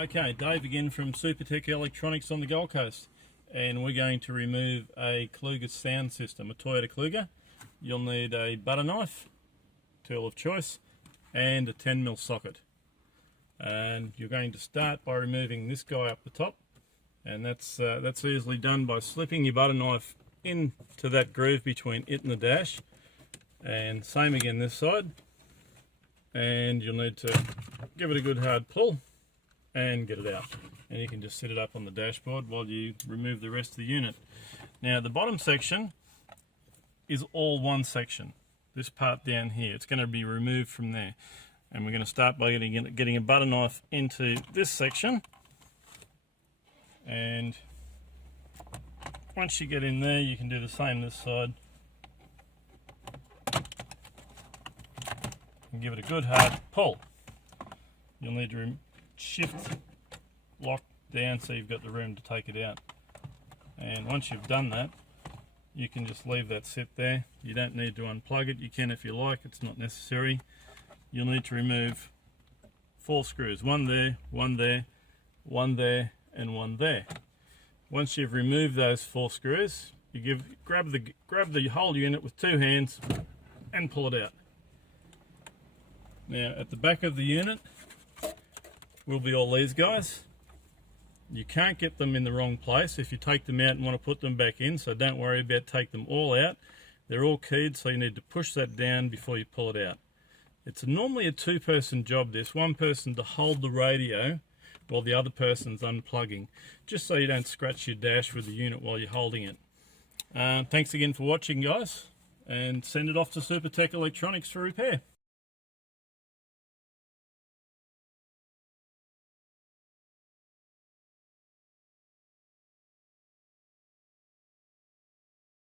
Okay, Dave again from Supertech Electronics on the Gold Coast, and we're going to remove a Kluger sound system, a Toyota Kluger. You'll need a butter knife, tool of choice, and a 10mm socket. And you're going to start by removing this guy up the top, and that's easily done by slipping your butter knife into that groove between it and the dash, and same again this side. And you'll need to give it a good hard pull and get it out, and you can just set it up on the dashboard while you remove the rest of the unit. Now the bottom section is all one section. This part down here, it's going to be removed from there, and we're going to start by getting a butter knife into this section, and once you get in there you can do the same this side and give it a good hard pull. You'll need to shift lock down so you've got the room to take it out, and once you've done that you can just leave that sit there. You don't need to unplug it. You can if you like, it's not necessary. You'll need to remove 4 screws, one there, one there, one there, and one there. Once you've removed those 4 screws, you grab the whole unit with 2 hands and pull it out. Now at the back of the unit will be all these guys. You can't get them in the wrong place if you take them out and want to put them back in, so don't worry about take them all out. They're all keyed, so you need to push that down before you pull it out. It's normally a 2-person job this, one person to hold the radio while the other person's unplugging, just so you don't scratch your dash with the unit while you're holding it. Thanks again for watching, guys, and send it off to Supertech Electronics for repair.